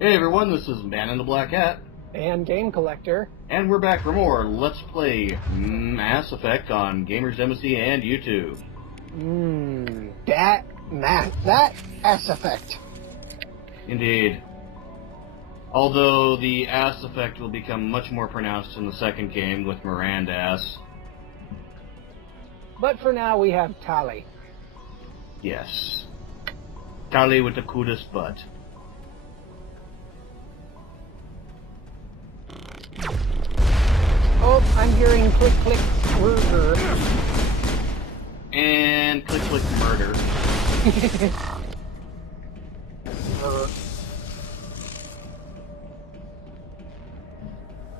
Hey everyone, this is Man in the Black Hat. And Game Collector. And we're back for more Let's Play Mass Effect on Gamers Embassy and YouTube. That Mass Effect. Indeed. Although the ass effect will become much more pronounced in the second game with Miranda's. But for now we have Tali. Yes. Tali with the cutest butt. Oh, I'm hearing click click murder. And click click murder.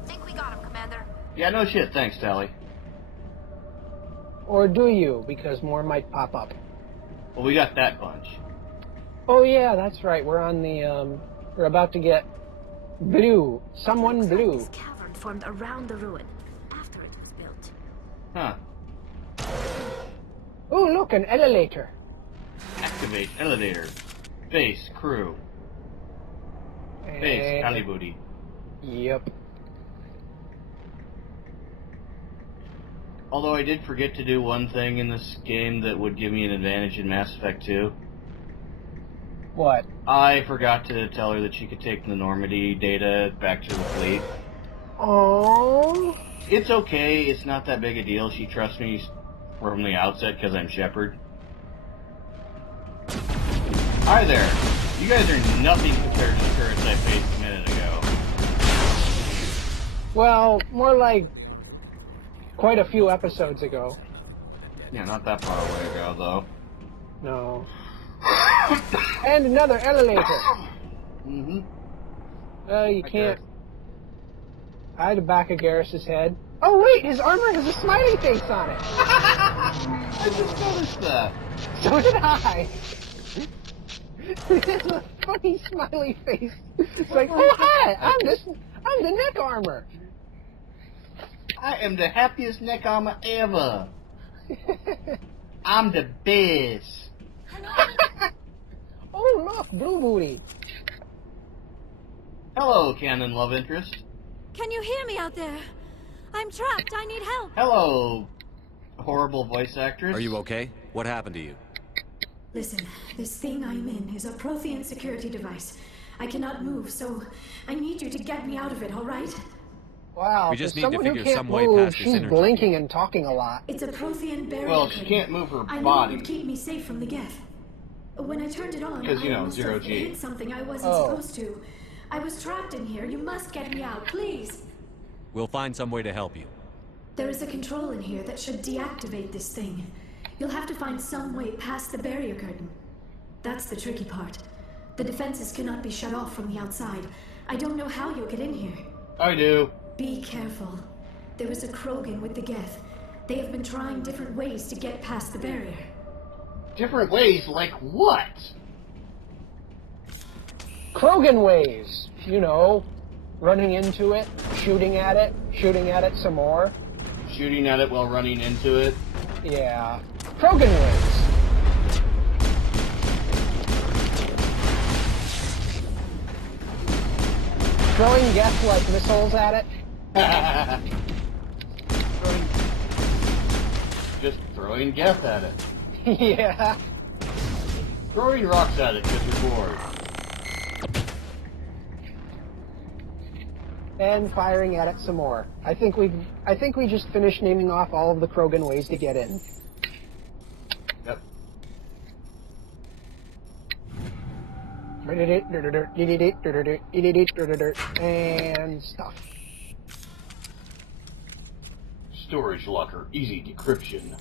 Think we got him, Commander. Yeah, no shit, thanks, Tali. Or do you? Because more might pop up. Well, we got that bunch. Oh yeah, that's right. We're on the we're about to get blue. Someone blue. This cavern formed around the ruin after it was built. Huh. Oh look, an elevator. Activate elevator. Base crew. Base Tali booty. Yep. Although I did forget to do one thing in this game that would give me an advantage in Mass Effect 2. What? I forgot to tell her that she could take the Normandy data back to the fleet. Oh. It's okay, it's not that big a deal. She trusts me from the outset because I'm Shepard. Hi there. You guys are nothing compared to the turrets I faced a minute ago. Well, more like quite a few episodes ago. Yeah, not that far away ago, though. No. And another elevator. Mm-hmm. You can't. I had the back of Garrus's head. Oh wait, his armor has a smiley face on it. I just noticed that. So did I. It's a funny smiley face. It's like, oh hi, I'm the neck armor. I am the happiest neck armor ever. I'm the best. Oh look, blue booty. Hello, canon love interest. Can you hear me out there? I'm trapped. I need help. Hello, horrible voice actress. Are you okay? What happened to you? Listen, this thing I'm in is a Prothean security device. I cannot move, so I need you to get me out of it, all right? Wow, We just for need to someone who figure can't some way move, past this she's energy. blinking and talking a lot. It's a Prothean barrier. Well, she curtain. can't move her I know body. it would keep me safe from the Geth. When I turned it on, Because, you I know, almost zero have G. hit something I wasn't Oh. supposed to. I was trapped in here. You must get me out, please. We'll find some way to help you. There is a control in here that should deactivate this thing. You'll have to find some way past the barrier curtain. That's the tricky part. The defenses cannot be shut off from the outside. I don't know how you'll get in here. I do. Be careful. There is a Krogan with the Geth. They have been trying different ways to get past the barrier. Different ways, like what? Krogan ways, you know, running into it, shooting at it some more. Shooting at it while running into it. Yeah, Krogan ways. Throwing Geth-like missiles at it. Just throwing Geth at it. Yeah. Throwing rocks at it because you're bored. And firing at it some more. I think we just finished naming off all of the Krogan ways to get in. Yep. And stuff. Storage locker, easy decryption.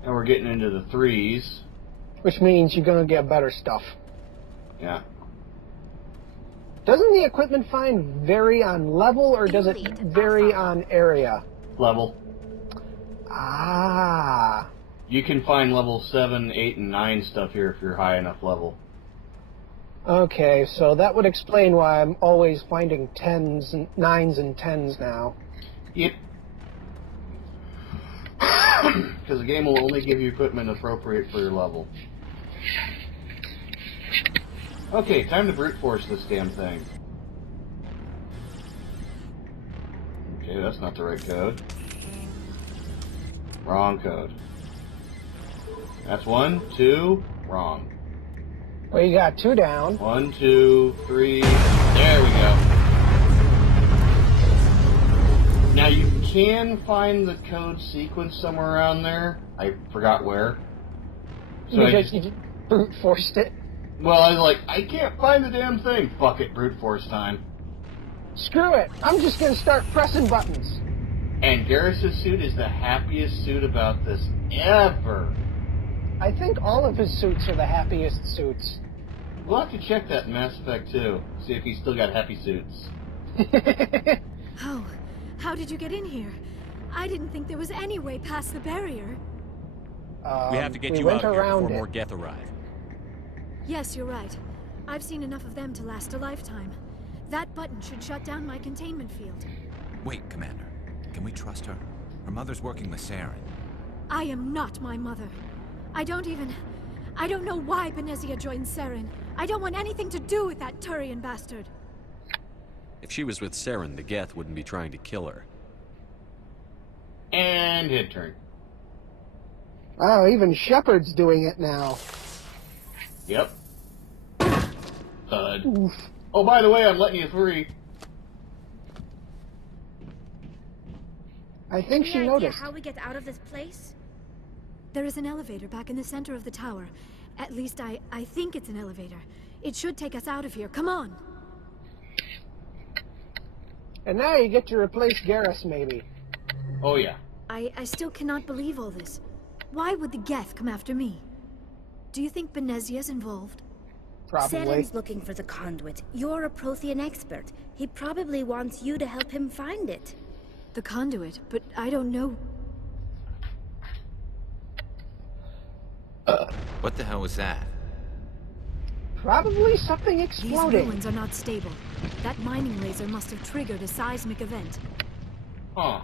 And we're getting into the threes. Which means you're gonna get better stuff. Yeah. Doesn't the equipment find vary on level, or does it vary on area? Level. Ah. You can find level 7, 8, and 9 stuff here if you're high enough level. Okay, so that would explain why I'm always finding 10s and 9s and 10s now. Yep. because the game will only give you equipment appropriate for your level. Okay, time to brute force this damn thing. Okay, that's not the right code. Wrong code. That's 1, 2, wrong. Well, you got 2 down. 1, 2, 3. There we go. Now you can find the code sequence somewhere around there. I forgot where. So Because you brute forced it. well, I was like, I can't find the damn thing. Fuck it, brute force time. Screw it. I'm just going to start pressing buttons. And Garrus's suit is the happiest suit about this ever. I think all of his suits are the happiest suits. We'll have to check that in Mass Effect 2. See if he's still got happy suits. Oh, how did you get in here? I didn't think there was any way past the barrier. We have to get we you went out here around before it. more Geth arrive. Yes, you're right. I've seen enough of them to last a lifetime. That button should shut down my containment field. Wait, Commander. Can we trust her? Her mother's working with Saren. I am not my mother. I don't know why Benezia joined Saren. I don't want anything to do with that Turian bastard. If she was with Saren, the Geth wouldn't be trying to kill her. And hit turn. Oh, even Shepard's doing it now. Yep. Thud. Oof. Oh, by the way, I'm letting you free. I think she noticed. how we get out of this place? There is an elevator back in the center of the tower. At least I think it's an elevator. It should take us out of here. Come on. And now you get to replace Garrus, maybe. Oh, yeah. I still cannot believe all this. Why would the Geth come after me? Do you think Benezia's involved? Probably. Saren's looking for the conduit. You're a Prothean expert. He probably wants you to help him find it. The conduit, but I don't know. What the hell was that? Probably something These exploding. ruins are not stable. That mining laser must have triggered a seismic event. Huh.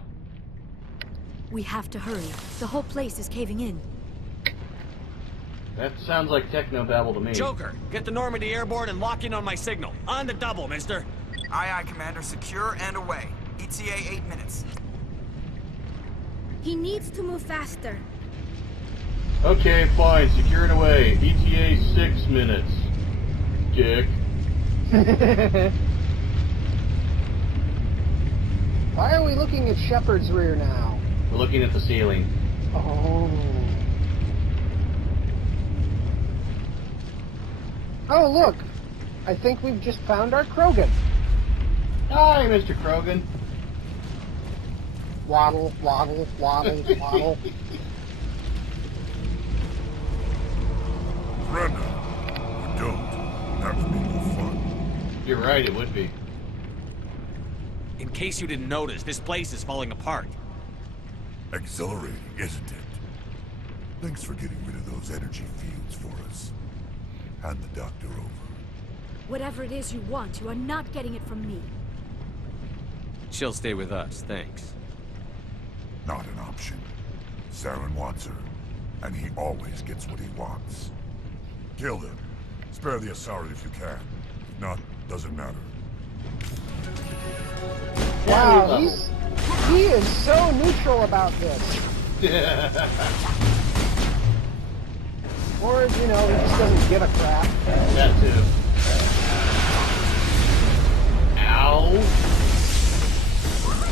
We have to hurry. The whole place is caving in. That sounds like technobabble to me. Joker, get the Normandy airborne and lock in on my signal. On the double, mister. Aye, aye, Commander. Secure and away. ETA 8 minutes. He needs to move faster. Okay, fine. Secure and away. ETA 6 minutes. Dick. Why are we looking at Shepard's rear now? We're looking at the ceiling. Oh. Oh, look. I think we've just found our Krogan. Hi, Mr. Krogan. Waddle, waddle, waddle, waddle. Brenda, you don't. That would be no fun. You're right, it would be. In case you didn't notice, this place is falling apart. Exhilarating, isn't it? Thanks for getting rid of those energy fields for us. Hand the doctor over. Whatever it is you want, you are not getting it from me. She'll stay with us, thanks. Not an option. Saren wants her, and he always gets what he wants. Kill him. Spare the Asari if you can. If not, doesn't matter. Wow, he is so neutral about this. Or, you know, he just doesn't give a crap. That too. Ow.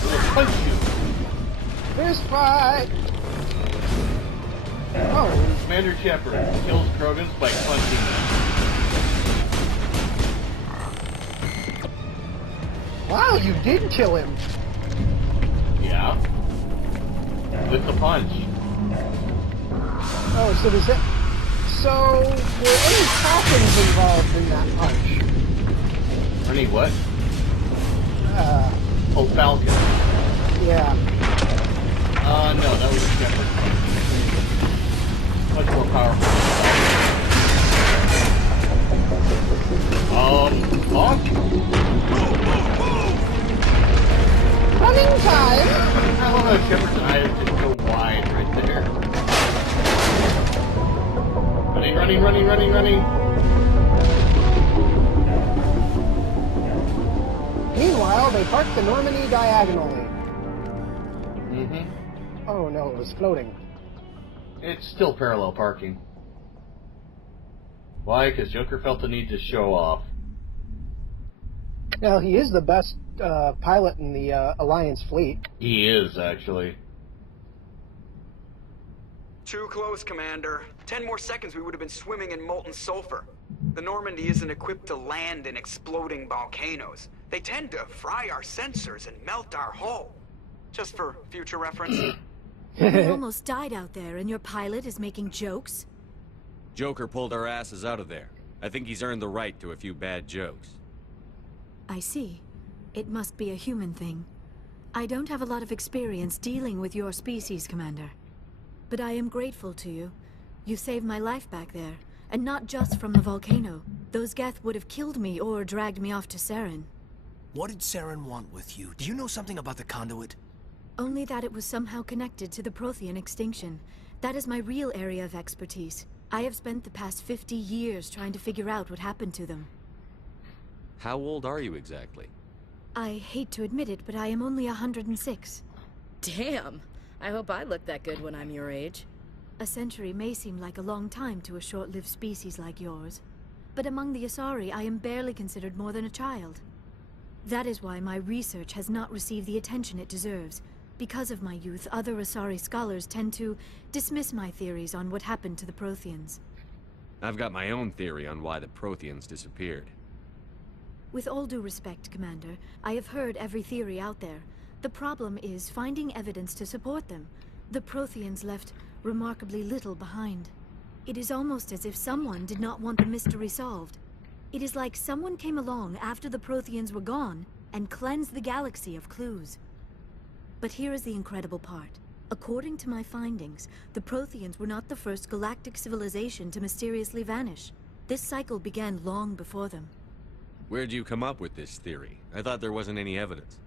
I'll punch you. Fist fight! Oh, Commander Shepard kills Krogans by punching them. wow, you did kill him. Yeah. With the punch. Oh, so does that... So, were any coffins involved in that punch? Ernie, what? Oh, Falcon. Yeah. No, that was a Shepard punch. Much more powerful. Honk? Running time! I love how Shepard's eyes just go wide right there. running. Meanwhile, they parked the Normandy diagonally. Mm-hmm. Oh no, it was floating. It's still parallel parking. Why? Because Joker felt the need to show off. Now, he is the best pilot in the Alliance fleet. He is, actually. Too close, Commander. 10 more seconds, we would have been swimming in molten sulfur. The Normandy isn't equipped to land in exploding volcanoes. They tend to fry our sensors and melt our hull. Just for future reference. We almost died out there, and your pilot is making jokes? Joker pulled our asses out of there. I think he's earned the right to a few bad jokes. I see. It must be a human thing. I don't have a lot of experience dealing with your species, Commander. But I am grateful to you. You saved my life back there, and not just from the volcano. Those Geth would have killed me or dragged me off to Saren. What did Saren want with you? Do you know something about the conduit? Only that it was somehow connected to the Prothean extinction. That is my real area of expertise. I have spent the past 50 years trying to figure out what happened to them. How old are you exactly? I hate to admit it, but I am only 106. Damn! I hope I look that good when I'm your age. A century may seem like a long time to a short-lived species like yours. But among the Asari, I am barely considered more than a child. That is why my research has not received the attention it deserves. Because of my youth, other Asari scholars tend to dismiss my theories on what happened to the Protheans. I've got my own theory on why the Protheans disappeared. With all due respect, Commander, I have heard every theory out there. The problem is finding evidence to support them. The Protheans left remarkably little behind. It is almost as if someone did not want the mystery solved. It is like someone came along after the Protheans were gone and cleansed the galaxy of clues. But here is the incredible part. According to my findings, the Protheans were not the first galactic civilization to mysteriously vanish. This cycle began long before them. Where'd you come up with this theory? I thought there wasn't any evidence.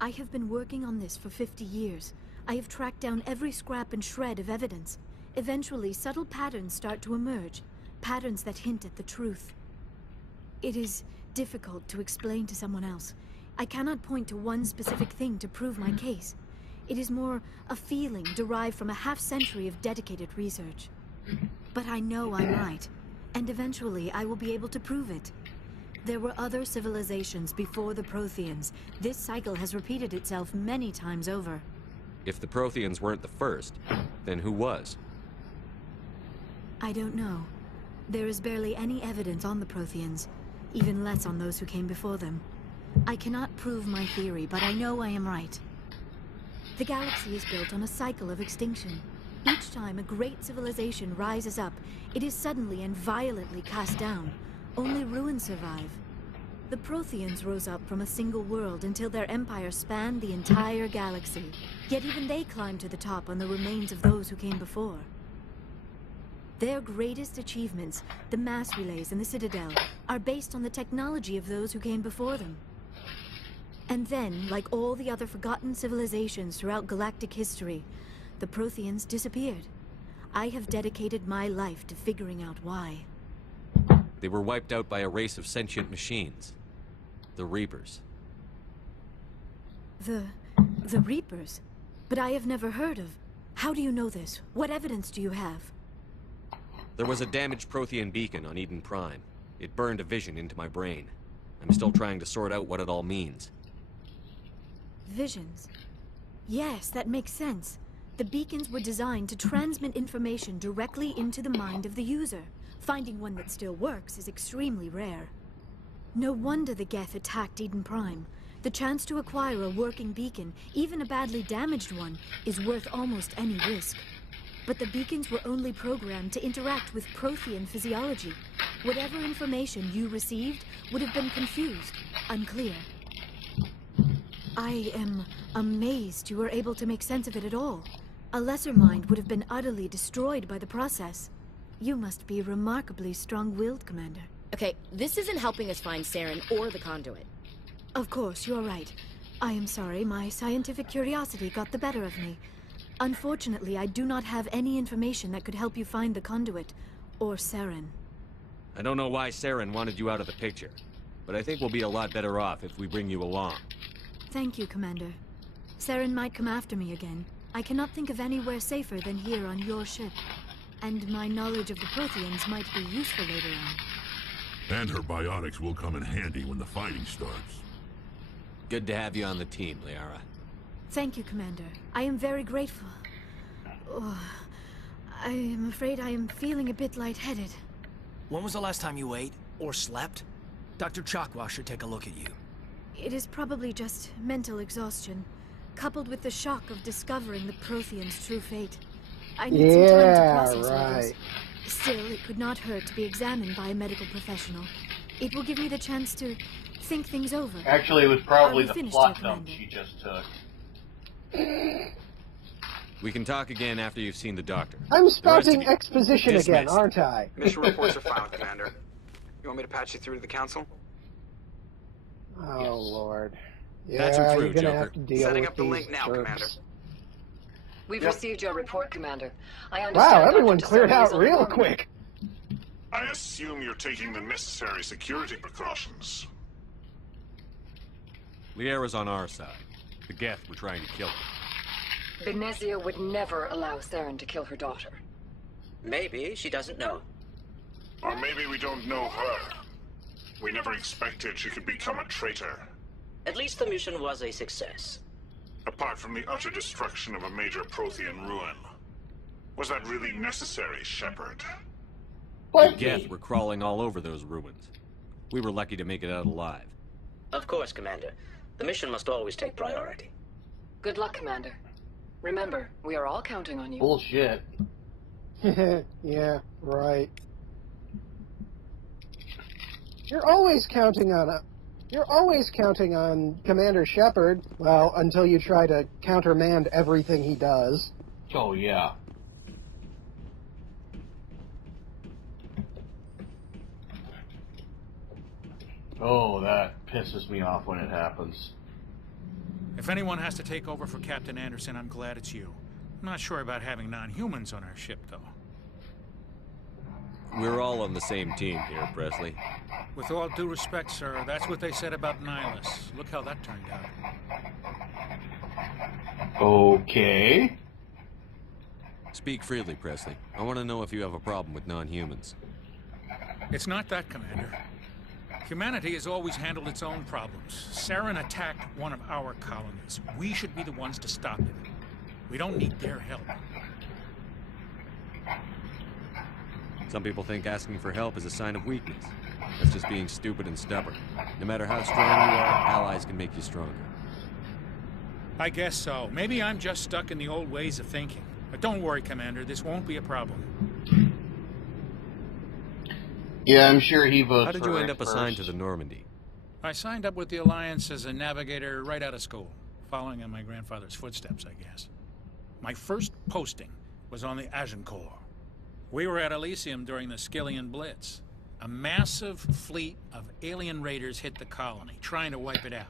I have been working on this for 50 years. I have tracked down every scrap and shred of evidence. Eventually, subtle patterns start to emerge. Patterns that hint at the truth. It is difficult to explain to someone else. I cannot point to one specific thing to prove my case. It is more a feeling derived from a half-century of dedicated research. But I know I'm right, and eventually I will be able to prove it. There were other civilizations before the Protheans. This cycle has repeated itself many times over. If the Protheans weren't the first, then who was? I don't know. There is barely any evidence on the Protheans, even less on those who came before them. I cannot prove my theory, but I know I am right. The galaxy is built on a cycle of extinction. Each time a great civilization rises up, it is suddenly and violently cast down. Only ruins survive. The Protheans rose up from a single world until their empire spanned the entire galaxy. Yet even they climbed to the top on the remains of those who came before. Their greatest achievements, the mass relays and the Citadel, are based on the technology of those who came before them. And then, like all the other forgotten civilizations throughout galactic history, the Protheans disappeared. I have dedicated my life to figuring out why. They were wiped out by a race of sentient machines. The Reapers. The Reapers? But I have never heard of... How do you know this? What evidence do you have? There was a damaged Prothean beacon on Eden Prime. It burned a vision into my brain. I'm still trying to sort out what it all means. Visions. Yes, that makes sense. The beacons were designed to transmit information directly into the mind of the user. Finding one that still works is extremely rare. No wonder the Geth attacked Eden Prime. The chance to acquire a working beacon, even a badly damaged one, is worth almost any risk. But the beacons were only programmed to interact with Prothean physiology. Whatever information you received would have been confused, unclear. I am amazed you were able to make sense of it at all. A lesser mind would have been utterly destroyed by the process. You must be remarkably strong-willed, Commander. Okay, this isn't helping us find Saren or the conduit. Of course, you're right. I am sorry, my scientific curiosity got the better of me. Unfortunately, I do not have any information that could help you find the conduit, Or Saren. I don't know why Saren wanted you out of the picture, but I think we'll be a lot better off if we bring you along. Thank you, Commander. Saren might come after me again. I cannot think of anywhere safer than here on your ship. And my knowledge of the Protheans might be useful later on. And her biotics will come in handy when the fighting starts. Good to have you on the team, Liara. Thank you, Commander. I am very grateful. Oh, I am afraid I am feeling a bit lightheaded. When was the last time you ate? Or slept? Dr. Chakwa should take a look at you. It is probably just mental exhaustion, coupled with the shock of discovering the Protheans' true fate. I need some time to process all this. Still, it could not hurt to be examined by a medical professional. It will give me the chance to think things over. Actually, it was probably the plot here, dump she just took. We can talk again after you've seen the doctor. I'm spouting exposition again, aren't I? Mission reports are filed, Commander. You want me to patch you through to the Council? Oh, Lord. Patch him through, you're gonna Joker. have to deal Setting with up the link these now, jerks. Commander. We've received your report, Commander. I understand Wow, everyone Dr. cleared Tesori out is on the real phone. quick. I assume you're taking the necessary security precautions. Liara's on our side. The Geth were trying to kill her. Benezia would never allow Saren to kill her daughter. Maybe she doesn't know. Or maybe we don't know her. We never expected she could become a traitor. At least the mission was a success. Apart from the utter destruction of a major Prothean ruin. Was that really necessary, Shepard? The Geth were crawling all over those ruins. We were lucky to make it out alive. Of course, Commander. The mission must always take priority. Good luck, Commander. Remember, we are all counting on you. Bullshit. Yeah, right. You're always counting on Commander Shepard. Well, until you try to countermand everything he does. Oh, yeah. Oh, that pisses me off when it happens. If anyone has to take over for Captain Anderson, I'm glad it's you. I'm not sure about having non-humans on our ship, though. We're all on the same team here, Presley. With all due respect, sir, that's what they said about Nihilus. Look how that turned out. Okay. Speak freely, Presley. I want to know if you have a problem with non-humans. It's not that, Commander. Humanity has always handled its own problems. Saren attacked one of our colonies. We should be the ones to stop him. We don't need their help. Some people think asking for help is a sign of weakness. That's just being stupid and stubborn. No matter how strong you are, allies can make you stronger. I guess so. Maybe I'm just stuck in the old ways of thinking. But don't worry, Commander. This won't be a problem. Yeah, I'm sure he votes. How did you end up assigned to the Normandy? I signed up with the Alliance as a navigator right out of school, following in my grandfather's footsteps, I guess. My first posting was on the Agincourt. We were at Elysium during the Skillian Blitz. A massive fleet of alien raiders hit the colony, trying to wipe it out.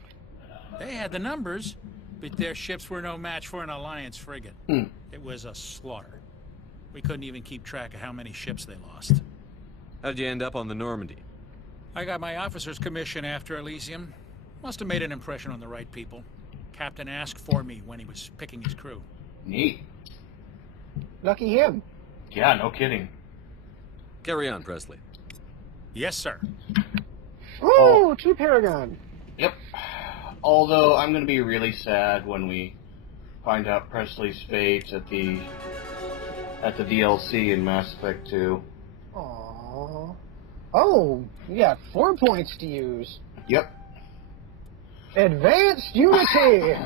They had the numbers, but their ships were no match for an Alliance frigate. It was a slaughter. We couldn't even keep track of how many ships they lost. How'd you end up on the Normandy? I got my officer's commission after Elysium. Must have made an impression on the right people. Captain asked for me when he was picking his crew. Neat. Lucky him. Yeah, no kidding. Carry on, Presley. Yes, sir. Ooh, True Paragon. Yep. Although I'm going to be really sad when we find out Presley's fate at the DLC in Mass Effect 2. Aww. Oh, you got 4 points to use. Yep. Advanced Unity!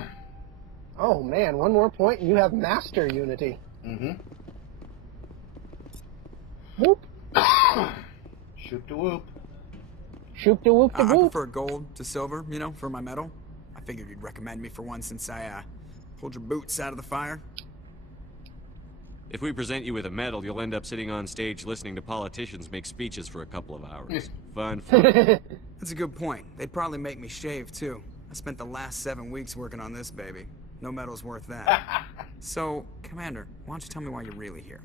Oh man, 1 more point and you have Master Unity. Mm-hmm. Whoop. Shoop de whoop. Shoop de whoop de I whoop. prefer gold to silver, you know, for my medal. I figured you'd recommend me for one since I, pulled your boots out of the fire. If we present you with a medal, you'll end up sitting on stage listening to politicians make speeches for a couple of hours. Fun. That's a good point. They'd probably make me shave, too. I spent the last 7 weeks working on this baby. No medal's worth that. So, Commander, why don't you tell me why you're really here?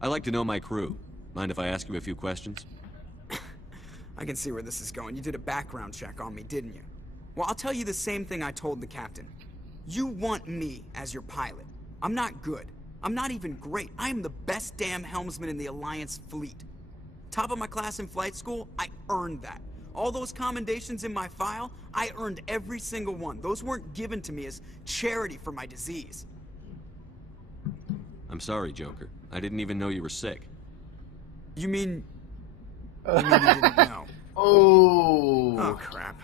I like to know my crew. Mind if I ask you a few questions? I can see where this is going. You did a background check on me, didn't you? Well, I'll tell you the same thing I told the captain. You want me as your pilot. I'm not good. I'm not even great. I am the best damn helmsman in the Alliance fleet. Top of my class in flight school, I earned that. All those commendations in my file, I earned every single one. Those weren't given to me as charity for my disease. I'm sorry, Joker. I didn't even know you were sick. You mean you didn't know? Oh, crap.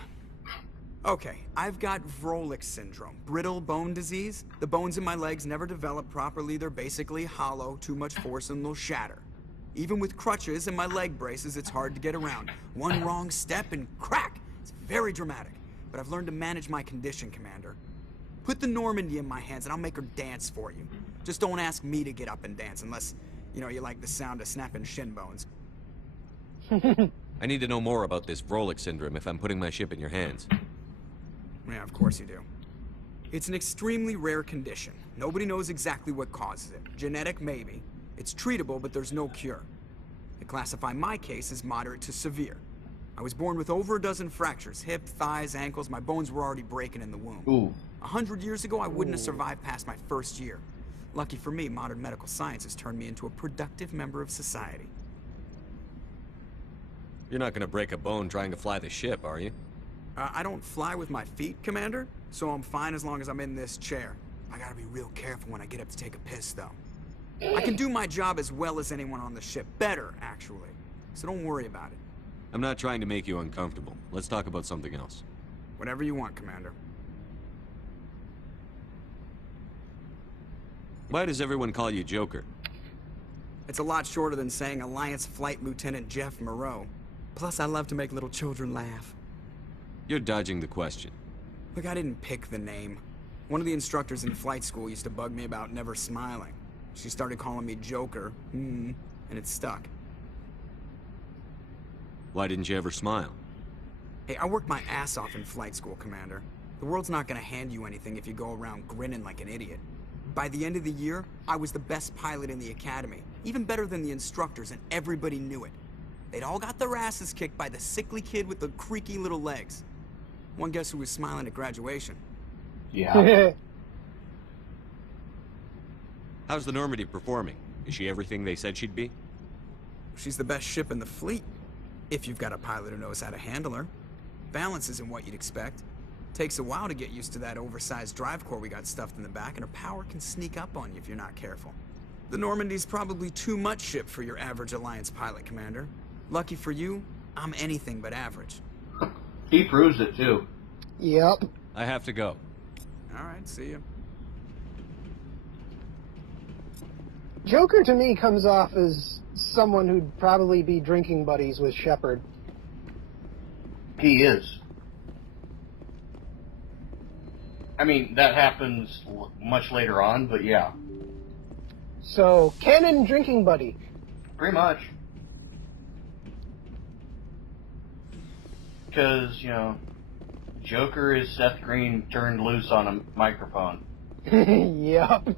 Okay, I've got Vrolik syndrome, brittle bone disease. The bones in my legs never develop properly. They're basically hollow, too much force and they'll shatter. Even with crutches and my leg braces, it's hard to get around. One wrong step and crack! It's very dramatic. But I've learned to manage my condition, Commander. Put the Normandy in my hands and I'll make her dance for you. Just don't ask me to get up and dance unless, you know, you like the sound of snapping shin bones. I need to know more about this Vrolik syndrome if I'm putting my ship in your hands. Yeah, of course you do. It's an extremely rare condition. Nobody knows exactly what causes it. Genetic, maybe. It's treatable, but there's no cure. They classify my case as moderate to severe. I was born with over a dozen fractures. Hip, thighs, ankles. My bones were already breaking in the womb. Ooh. 100 years ago, I wouldn't have survived past my first year. Lucky for me, modern medical science has turned me into a productive member of society. You're not gonna break a bone trying to fly the ship, are you? I don't fly with my feet, Commander, so I'm fine as long as I'm in this chair. I gotta be real careful when I get up to take a piss, though. I can do my job as well as anyone on the ship. Better, actually. So don't worry about it. I'm not trying to make you uncomfortable. Let's talk about something else. Whatever you want, Commander. Why does everyone call you Joker? It's a lot shorter than saying Alliance Flight Lieutenant Jeff Moreau. Plus, I love to make little children laugh. You're dodging the question. Look, I didn't pick the name. One of the instructors in flight school used to bug me about never smiling. She started calling me Joker, and it stuck. Why didn't you ever smile? Hey, I worked my ass off in flight school, Commander. The world's not gonna hand you anything if you go around grinning like an idiot. By the end of the year, I was the best pilot in the academy, even better than the instructors, and everybody knew it. They'd all got their asses kicked by the sickly kid with the creaky little legs. One guess who was smiling at graduation? Yeah. How's the Normandy performing? Is she everything they said she'd be? She's the best ship in the fleet, if you've got a pilot who knows how to handle her. Balance isn't what you'd expect. Takes a while to get used to that oversized drive core we got stuffed in the back, and her power can sneak up on you if you're not careful. The Normandy's probably too much ship for your average Alliance pilot, Commander. Lucky for you, I'm anything but average. He proves it, too. Yep. I have to go. Alright, see ya. Joker to me comes off as someone who'd probably be drinking buddies with Shepard. He is. I mean, that happens much later on, but yeah. So, canon drinking buddy. Pretty much. Because, you know, Joker is Seth Green turned loose on a microphone. Yep.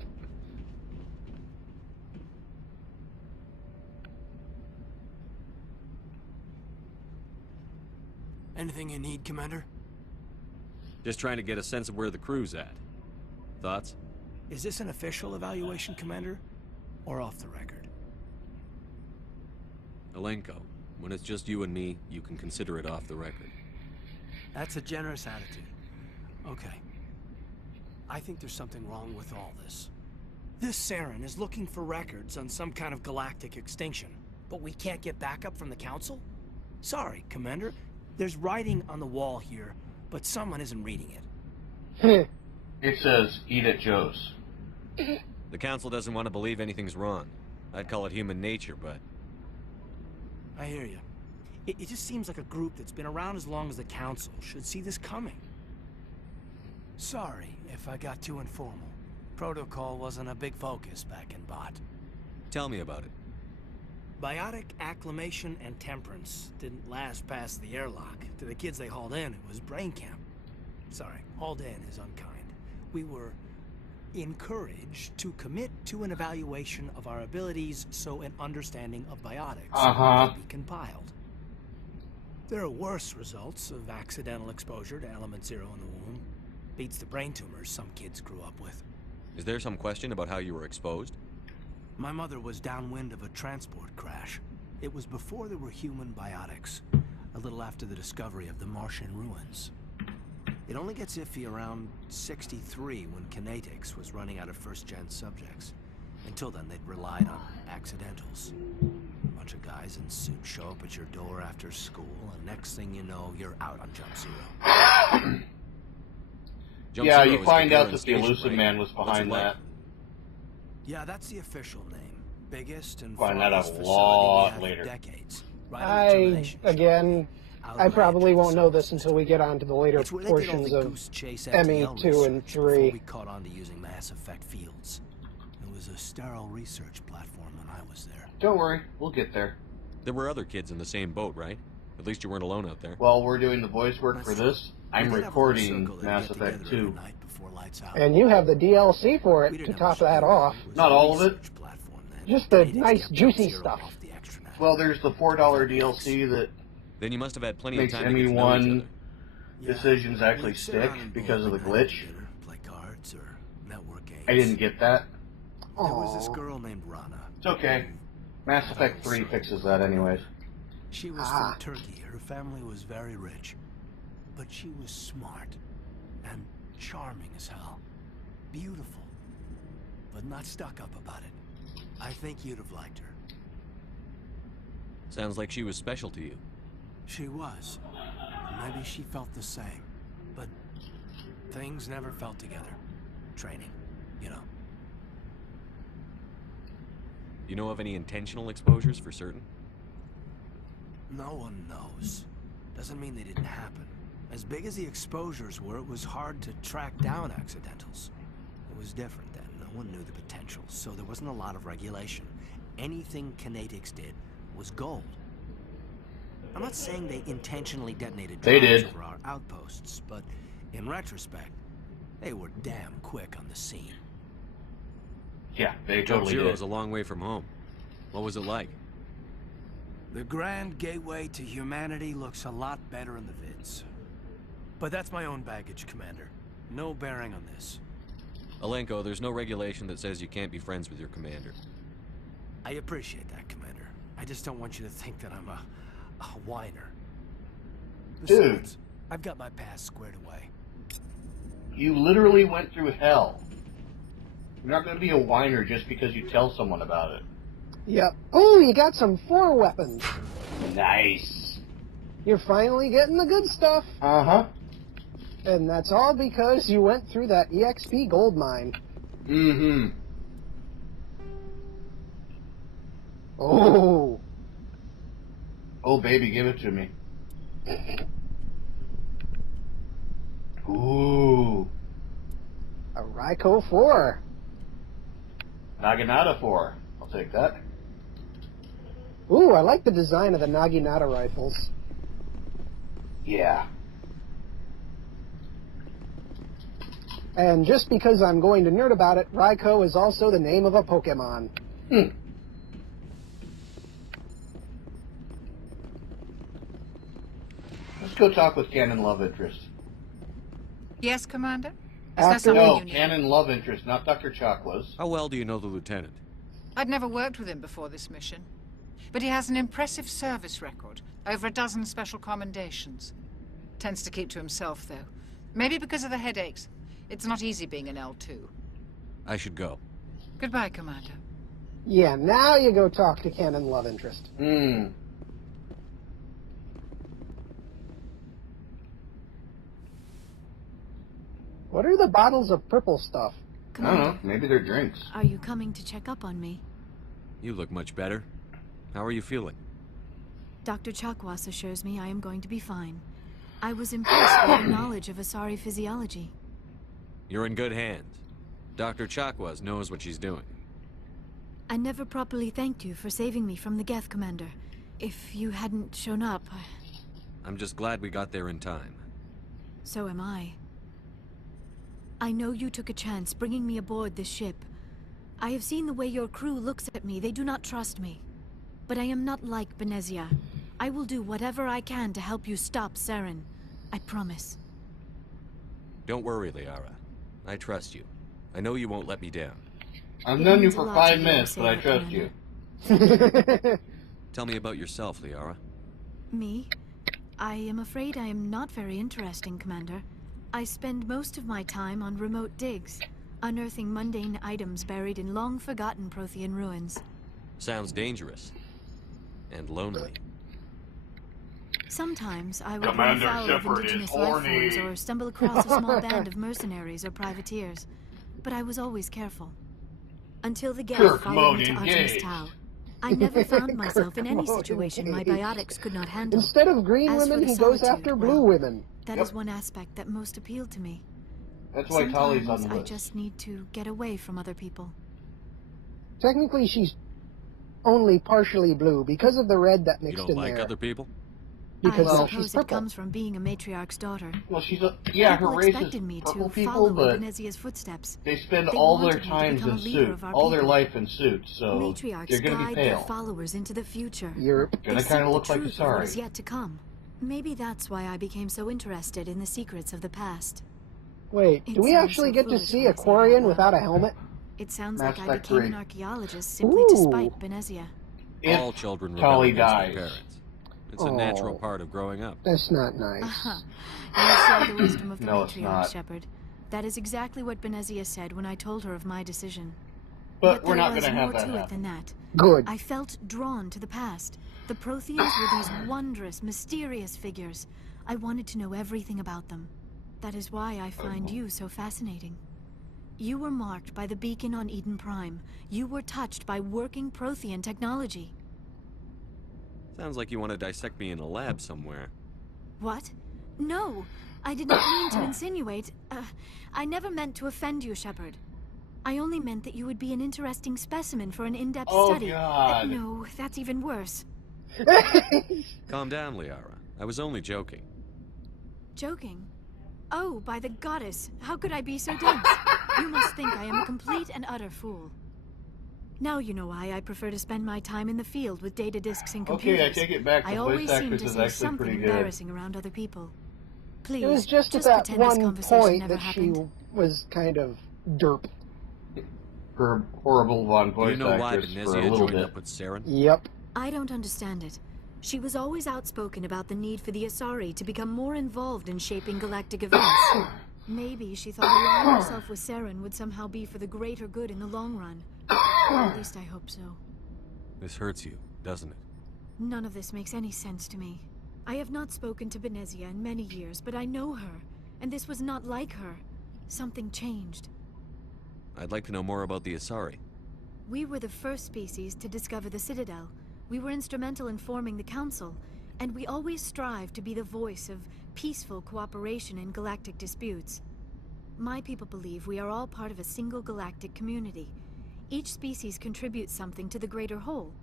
Anything you need, Commander? Just trying to get a sense of where the crew's at. Thoughts? Is this an official evaluation, Commander? Or off the record? Alenko, when it's just you and me, you can consider it off the record. That's a generous attitude. Okay. I think there's something wrong with all this. This Saren is looking for records on some kind of galactic extinction, but we can't get backup from the Council? Sorry, Commander. There's writing on the wall here, but someone isn't reading it. It says, eat at Joe's. The Council doesn't want to believe anything's wrong. I'd call it human nature, but... I hear you. It just seems like a group that's been around as long as the Council should see this coming. Sorry if I got too informal. Protocol wasn't a big focus back in Bot. Tell me about it. Biotic acclimation and temperance didn't last past the airlock. To the kids they hauled in, it was brain camp. Sorry, hauled in is unkind. We were encouraged to commit to an evaluation of our abilities so an understanding of biotics can be compiled. There are worse results of accidental exposure to element 0 in the womb. Beats the brain tumors some kids grew up with. Is there some question about how you were exposed? My mother was downwind of a transport crash. It was before there were human biotics, a little after the discovery of the Martian ruins. It only gets iffy around 63 when kinetics was running out of first-gen subjects. Until then, they'd relied on accidentals. A bunch of guys in suits show up at your door after school, and next thing you know, you're out on Jump Zero. Yeah, you find out that the elusive man was behind that. Yeah, that's the official name. Biggest and Find that out farthest a facility lot we have later. Decades. I probably won't know this until we get on to the later It's where they did all portions the of Goose Chase ME2 FTL and research before 3. we caught on to using mass effect fields. It was a sterile research platform when I was there. Don't worry, we'll get there. There were other kids in the same boat, right? At least you weren't alone out there. While we're doing the voice work for this, I'm recording Mass Effect 2. And you have the DLC for it to top that off. Not all of it. Just the nice, juicy stuff. Well, there's the $4 DLC that Then you must have had plenty makes of time to get to know each ME1 other. decisions actually stick because of the glitch. Play cards or network games. I didn't get that. There was this girl named Rana. It's okay. Mass Effect 3 fixes that anyways. She was from Turkey. Her family was very rich. But she was smart and charming as hell. Beautiful. But not stuck up about it. I think you'd have liked her. Sounds like she was special to you. She was. Maybe she felt the same. But things never felt together. Training, you know. You know of any intentional exposures for certain? No one knows. Doesn't mean they didn't happen. As big as the exposures were, it was hard to track down accidentals. It was different then. No one knew the potential, so there wasn't a lot of regulation. Anything kinetics did was gold. I'm not saying they intentionally detonated drones over our outposts, but in retrospect, they were damn quick on the scene. Yeah, they Jump totally Zero did. is a long way from home. What was it like? The grand gateway to humanity looks a lot better in the vids. But that's my own baggage, Commander. No bearing on this. Alenko, there's no regulation that says you can't be friends with your commander. I appreciate that, Commander. I just don't want you to think that I'm a whiner. Besides, Dude. I've got my past squared away. You literally went through hell. You're not going to be a whiner just because you tell someone about it. Yep. Oh, you got some 4 weapons. Nice. You're finally getting the good stuff. Uh-huh. And that's all because you went through that EXP gold mine. Mm-hmm. Oh. Oh, baby, give it to me. Ooh. A Ryko 4. Naginata 4. I'll take that. Ooh, I like the design of the Naginata rifles. Yeah. And just because I'm going to nerd about it, Ryko is also the name of a Pokemon. Let's go talk with Canon Love Interest. Yes, Commander? Is there something No, you need? Canon Love Interest, not Dr. Chakwas. How well do you know the lieutenant? I'd never worked with him before this mission. But he has an impressive service record. Over a dozen special commendations. Tends to keep to himself, though. Maybe because of the headaches. It's not easy being an L2. I should go. Goodbye, Commander. Yeah, now you go talk to Canon Love Interest. What are the bottles of purple stuff? I don't know. Maybe they're drinks. Are you coming to check up on me? You look much better. How are you feeling? Dr. Chakwas assures me I am going to be fine. I was impressed with your knowledge of Asari physiology. You're in good hands. Dr. Chakwas knows what she's doing. I never properly thanked you for saving me from the Geth, Commander. If you hadn't shown up, I'm just glad we got there in time. so am I. I know you took a chance bringing me aboard this ship. I have seen the way your crew looks at me. They do not trust me. But I am not like Benezia. I will do whatever I can to help you stop Saren. I promise. Don't worry, Liara. I trust you. I know you won't let me down. I've known you for 5 minutes, but I trust you. Tell me about yourself, Liara. Me? I am afraid I am not very interesting, Commander. I spend most of my time on remote digs, unearthing mundane items buried in long-forgotten Prothean ruins. Sounds dangerous. And lonely. Sometimes I would run afoul of indigenous life forms or stumble across a small band of mercenaries or privateers, but I was always careful. Until the Geth followed me to Artemis Tau. I never found myself in any situation my biotics could not handle. Instead of green women, he goes after blue women. That is one aspect that most appealed to me. That's why Tali's on the I list. just need to get away from other people. Technically, she's only partially blue because of the red that mixed in there. You don't like other people? Because I she's suppose purple. it comes from being a matriarch's daughter. Well, she's a... People Yeah, her race expected is me purple to people, follow but Benezia's footsteps. they spend They all their wanted me to times become in a leader suit, of our all their people. life in suits, so Matriarchs they're gonna be guide their pale. followers into the future. You're Gonna kind of look like the truth of what is Asari. yet to come. Maybe that's why I became so interested in the secrets of the past. Wait, do we actually get to see a Quarian without a helmet? It sounds Mass like I Effect became 3. an archaeologist simply to spite Benezia. If All children Tali rebel against dies. their parents. It's a natural part of growing up. That's not nice. You share the wisdom of the No, it's matriarch, not. Shepard. That is exactly what Benezia said when I told her of my decision. But we're there not was gonna have more that to it happen. than that. Good. I felt drawn to the past. The Protheans were these wondrous, mysterious figures. I wanted to know everything about them. That is why I find you so fascinating. You were marked by the beacon on Eden Prime. You were touched by working Prothean technology. Sounds like you want to dissect me in a lab somewhere. What? No, I did not mean to insinuate. I never meant to offend you, Shepard. I only meant that you would be an interesting specimen for an in-depth study. God. No, that's even worse. Calm down, Liara. I was only joking. Joking? Oh, by the goddess, how could I be so dense? You must think I am a complete and utter fool. Now you know why I prefer to spend my time in the field with data disks and computers. Okay, I take it back. The I voice always seem actress to is say actually something pretty good. embarrassing around other people. Please, It was just at pretend that this one conversation point never that happened. she was kind of derp. Her horrible Do voice you know why actress for a Benezia little joined bit. up with Saren? Yep. I don't understand it. She was always outspoken about the need for the Asari to become more involved in shaping galactic events. Maybe she thought aligning herself with Saren would somehow be for the greater good in the long run. At least I hope so. This hurts you, doesn't it? None of this makes any sense to me. I have not spoken to Benezia in many years, but I know her, and this was not like her. Something changed. I'd like to know more about the Asari. We were the first species to discover the Citadel. We were instrumental in forming the Council, and we always strive to be the voice of peaceful cooperation in galactic disputes. My people believe we are all part of a single galactic community. Each species contributes something to the greater whole.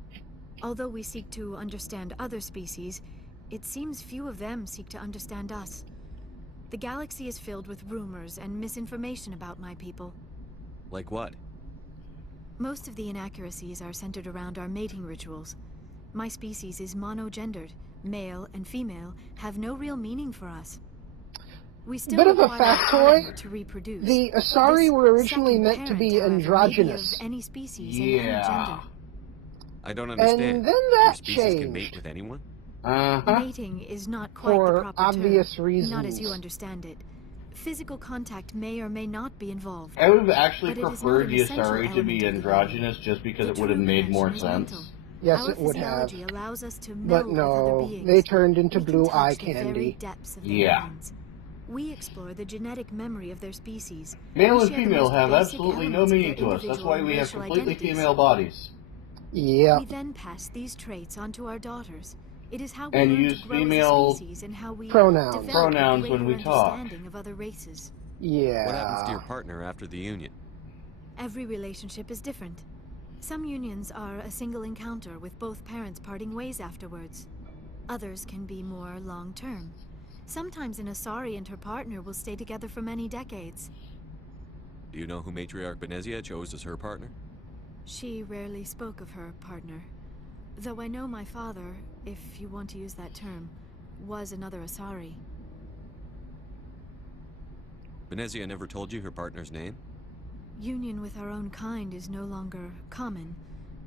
Although we seek to understand other species, it seems few of them seek to understand us. The galaxy is filled with rumors and misinformation about my people. Like what? Most of the inaccuracies are centered around our mating rituals. My species is monogendered. Male and female have no real meaning for us. We still Bit of a require a factoid. partner to reproduce. The Asari This were originally second meant to be parent, however, may be androgynous. of any species and any gender. I don't understand. And then Your that species can changed. mate with anyone? Mating is not quite the For proper obvious term. reasons. Not as you understand it. Physical contact may or may not be involved. I would have actually but it is not preferred an the essential Asari to element be of the androgynous just because it would have made more sense. Yes, Our it would have. physiology allows us to But meld with other no, beings. they turned into We can blue touch eye the very candy. depths of their Yeah. minds. We explore the genetic memory of their species. Male We and share the female most have basic absolutely no elements of meaning their to us. That's individual why and we have racial completely identities. female bodies. Yeah. We then pass these traits onto our daughters. It is how we And learn use to grow female as a species and how we pronouns. develop Pronouns a when we greater talk. understanding of other races. Yeah. What happens to your partner after the union? Every relationship is different. Some unions are a single encounter with both parents parting ways afterwards. Others can be more long-term. Sometimes an Asari and her partner will stay together for many decades. Do you know who Matriarch Benezia chose as her partner? She rarely spoke of her partner. Though I know my father, if you want to use that term, was another Asari. Benezia never told you her partner's name? Union with our own kind is no longer common,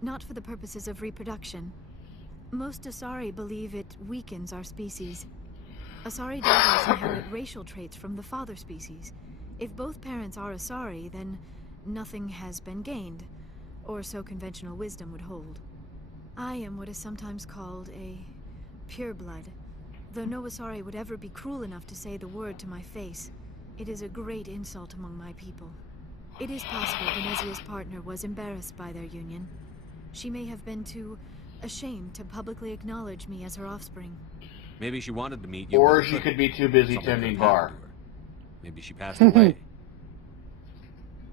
not for the purposes of reproduction. Most Asari believe it weakens our species. Asari daughters inherit racial traits from the father species. If both parents are Asari, then nothing has been gained, or so conventional wisdom would hold. I am what is sometimes called a pureblood, though no Asari would ever be cruel enough to say the word to my face. It is a great insult among my people. It is possible Benezia's partner was embarrassed by their union. She may have been too ashamed to publicly acknowledge me as her offspring. Maybe she wanted to meet you. Or she could be too busy Something tending could have bar. happened to her. Maybe she passed away.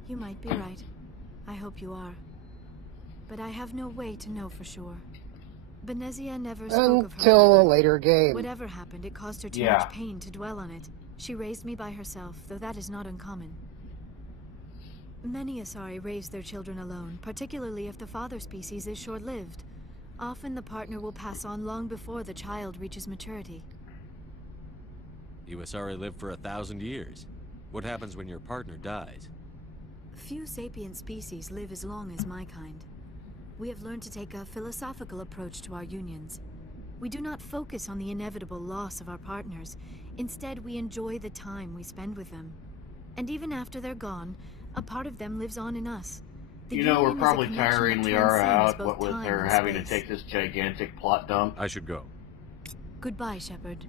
You might be right. I hope you are. But I have no way to know for sure. Benezia never spoke of her. Until a later game. Whatever happened, it caused her too much pain to dwell on it. She raised me by herself, though that is not uncommon. Many Asari raise their children alone, particularly if the father species is short-lived. Often the partner will pass on long before the child reaches maturity. You Asari live for 1,000 years. What happens when your partner dies? Few sapient species live as long as my kind. We have learned to take a philosophical approach to our unions. We do not focus on the inevitable loss of our partners. Instead, we enjoy the time we spend with them. And even after they're gone, a part of them lives on in us. The You know, we're union is a probably connection tiring that Liara transcends out, both what with time her and having to space. take this gigantic plot dump. I should go. Goodbye, Shepard.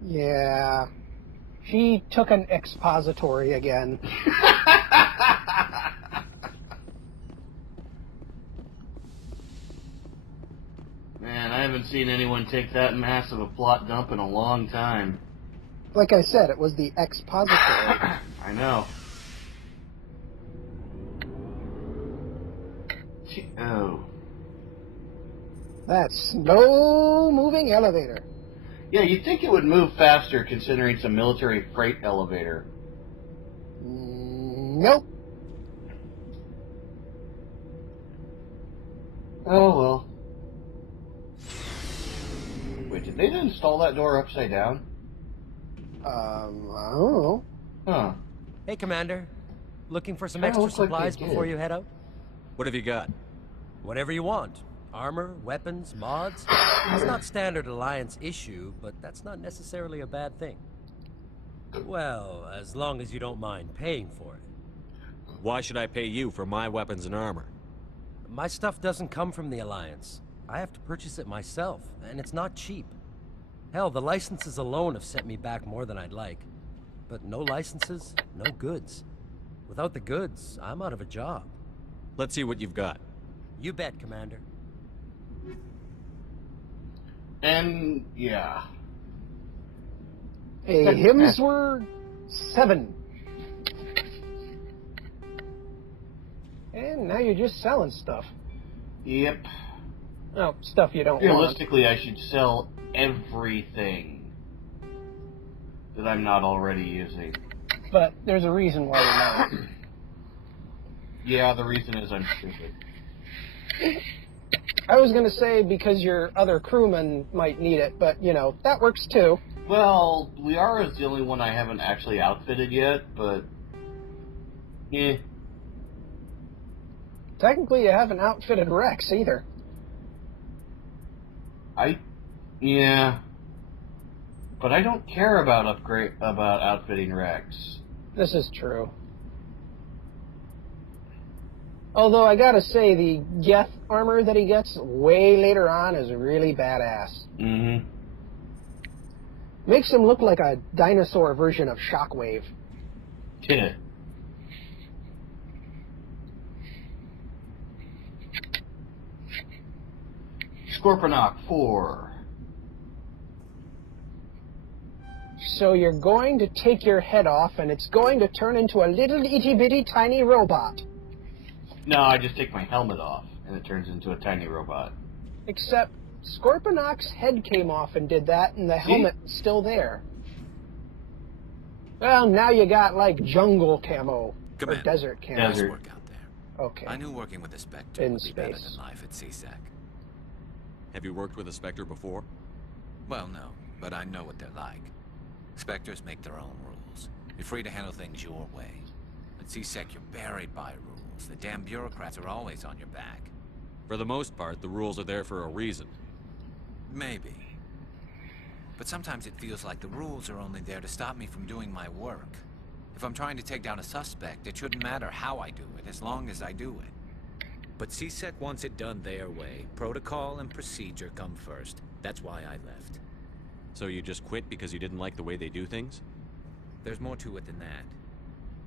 Yeah. She took an expository again. Man, I haven't seen anyone take that massive a plot dump in a long time. Like I said, it was the expository. I know. Oh. That slow-moving elevator. Yeah, you'd think it would move faster considering it's a military freight elevator. Nope. Oh, well. Wait, did they install that door upside down? I don't know. Huh. Hey, Commander. Looking for some Kinda extra looks like supplies they before did. you head out? What have you got? Whatever you want. Armor, weapons, mods. It's not standard Alliance issue, but that's not necessarily a bad thing. Well, as long as you don't mind paying for it. Why should I pay you for my weapons and armor? My stuff doesn't come from the Alliance. I have to purchase it myself, and it's not cheap. Hell, the licenses alone have set me back more than I'd like. But no licenses, no goods. Without the goods, I'm out of a job. Let's see what you've got. You bet, Commander. And, yeah. A Hemsworth 7. And now you're just selling stuff. Yep. Oh, stuff you don't want. Realistically, I should sell everything that I'm not already using. But there's a reason why you're not. Yeah, the reason is I'm stupid. I was going to say because your other crewmen might need it, but, you know, that works too. Well, Liara is the only one I haven't actually outfitted yet, but... yeah. Technically, you haven't outfitted Rex either. Yeah. But I don't care about outfitting Rex. This is true. Although I gotta say, the Geth armor that he gets way later on is really badass. Mm-hmm. Makes him look like a dinosaur version of Shockwave. Yeah. Scorponok 4. So you're going to take your head off and it's going to turn into a little itty-bitty tiny robot. No, I just take my helmet off and it turns into a tiny robot. Except Scorponok's head came off and did that and the helmet's still there. Well, now you got, like, jungle camo. Commander, desert camp? nice work out there. Okay. I knew working with a Spectre In would be better space. than life at CSEC. Have you worked with a Spectre before? Well, no, but I know what they're like. Spectres make their own rules. You're free to handle things your way. At CSEC, you're buried by rules. The damn bureaucrats are always on your back. For the most part, the rules are there for a reason. Maybe. But sometimes it feels like the rules are only there to stop me from doing my work. If I'm trying to take down a suspect, it shouldn't matter how I do it, as long as I do it. But CSEC wants it done their way. Protocol and procedure come first. That's why I left. So you just quit because you didn't like the way they do things? There's more to it than that.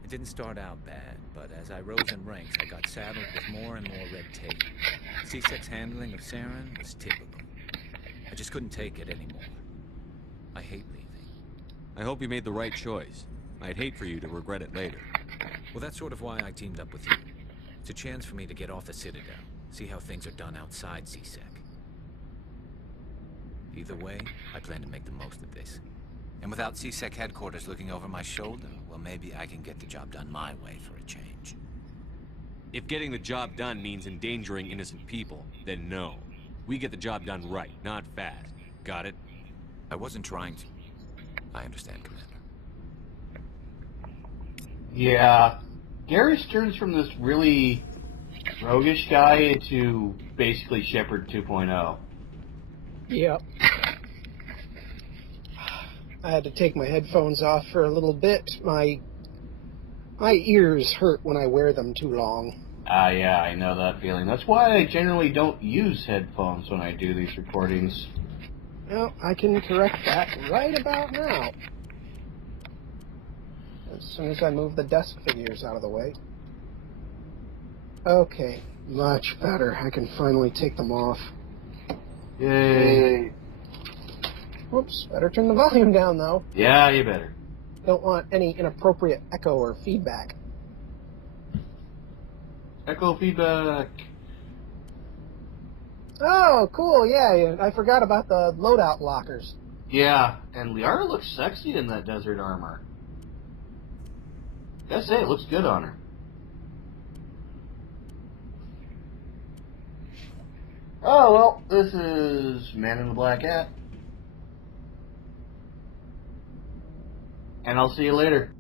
It didn't start out bad, but as I rose in ranks, I got saddled with more and more red tape. CSEC's handling of Saren was typical. I just couldn't take it anymore. I hate leaving. I hope you made the right choice. I'd hate for you to regret it later. Well, that's sort of why I teamed up with you. It's a chance for me to get off the Citadel, see how things are done outside CSEC. Either way, I plan to make the most of this. And without CSEC headquarters looking over my shoulder, well, maybe I can get the job done my way for a change. If getting the job done means endangering innocent people, then no. We get the job done right, not fast. Got it? I wasn't trying to. I understand, Commander. Yeah. Garrus turns from this really roguish guy to basically Shepard 2.0. Yep. I had to take my headphones off for a little bit. My ears hurt when I wear them too long. Yeah, I know that feeling. That's why I generally don't use headphones when I do these recordings. Well, I can correct that right about now. As soon as I move the desk figures out of the way. Okay, much better. I can finally take them off. Yay. Whoops, better turn the volume down, though. Yeah, you better. Don't want any inappropriate echo or feedback. Echo feedback. Oh, cool, yeah, I forgot about the loadout lockers. Yeah, and Liara looks sexy in that desert armor. Gotta say, it looks good on her. Oh, well, this is Man in the Black Hat. And I'll see you later.